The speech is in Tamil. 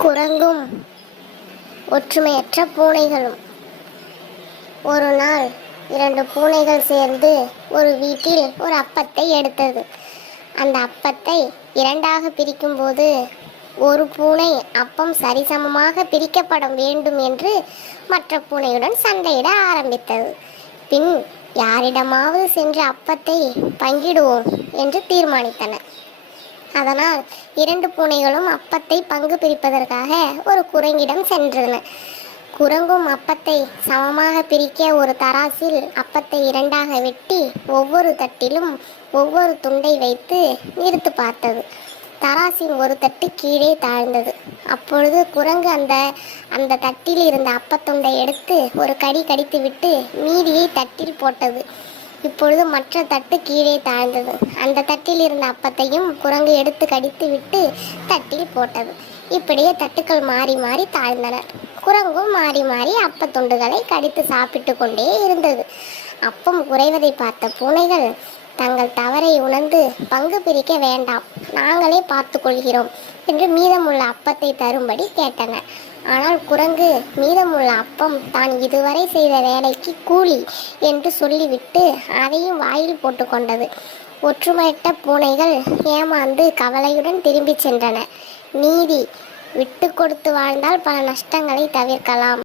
குரங்கும் ஒற்றுமையற்ற பூனைகளும். ஒரு நாள் 2 பூனைகள் சேர்ந்து ஒரு வீட்டில் ஒரு அப்பத்தை எடுத்தது. அந்த அப்பத்தை 2ஆக பிரிக்கும்போது ஒரு பூனை அப்பம் சரிசமமாக பிரிக்கப்பட வேண்டும் என்று மற்ற பூனையுடன் சண்டையிட ஆரம்பித்தது. பின் யாரிடமாவது சென்று அப்பத்தை பங்கிடுவோம் என்று தீர்மானித்தன. அதனால் 2 பூனைகளும் அப்பத்தை பங்கு பிரிப்பதற்காக ஒரு குரங்கிடம் சென்றன. குரங்கும் அப்பத்தை சமமாக பிரிக்க ஒரு தராசில் அப்பத்தை 2ஆக வெட்டி ஒவ்வொரு தட்டிலும் ஒவ்வொரு துண்டை வைத்து நிறுத்து பார்த்தது. தராசின் ஒரு தட்டு கீழே தாழ்ந்தது. அப்பொழுது குரங்கு அந்த தட்டில் இருந்த அப்பத்துண்டை எடுத்து ஒரு கடி கடித்து விட்டு மீதியை தட்டில் போட்டது. இப்பொழுது மற்ற தட்டு கீழே தாழ்ந்தது. அந்த தட்டில் இருந்த அப்பத்தையும் குரங்கு எடுத்து கடித்து விட்டு தட்டில் போட்டது. இப்படியே தட்டுக்கள் மாறி மாறி தாழ்ந்தன. குரங்கும் மாறி மாறி அப்பத்துண்டுகளை கடித்து சாப்பிட்டு கொண்டே இருந்தது. அப்பம் குறைவதை பார்த்த பூனைகள் தங்கள் தவறை உணர்ந்து பங்கு பிரிக்க வேண்டாம், நாங்களே பார்த்து கொள்கிறோம் என்று மீதமுள்ள அப்பத்தை தரும்படி கேட்டன. ஆனால் குரங்கு மீதமுள்ள அப்பம் தான் இதுவரை செய்த வேலைக்கு கூலி என்று சொல்லிவிட்டு அதையும் வாயில் போட்டு கொண்டது. ஒற்றுமையற்ற பூனைகள் ஏமாந்து கவலையுடன் திரும்பி சென்றன. நீதி: விட்டு கொடுத்து வாழ்ந்தால் பல நஷ்டங்களை தவிர்க்கலாம்.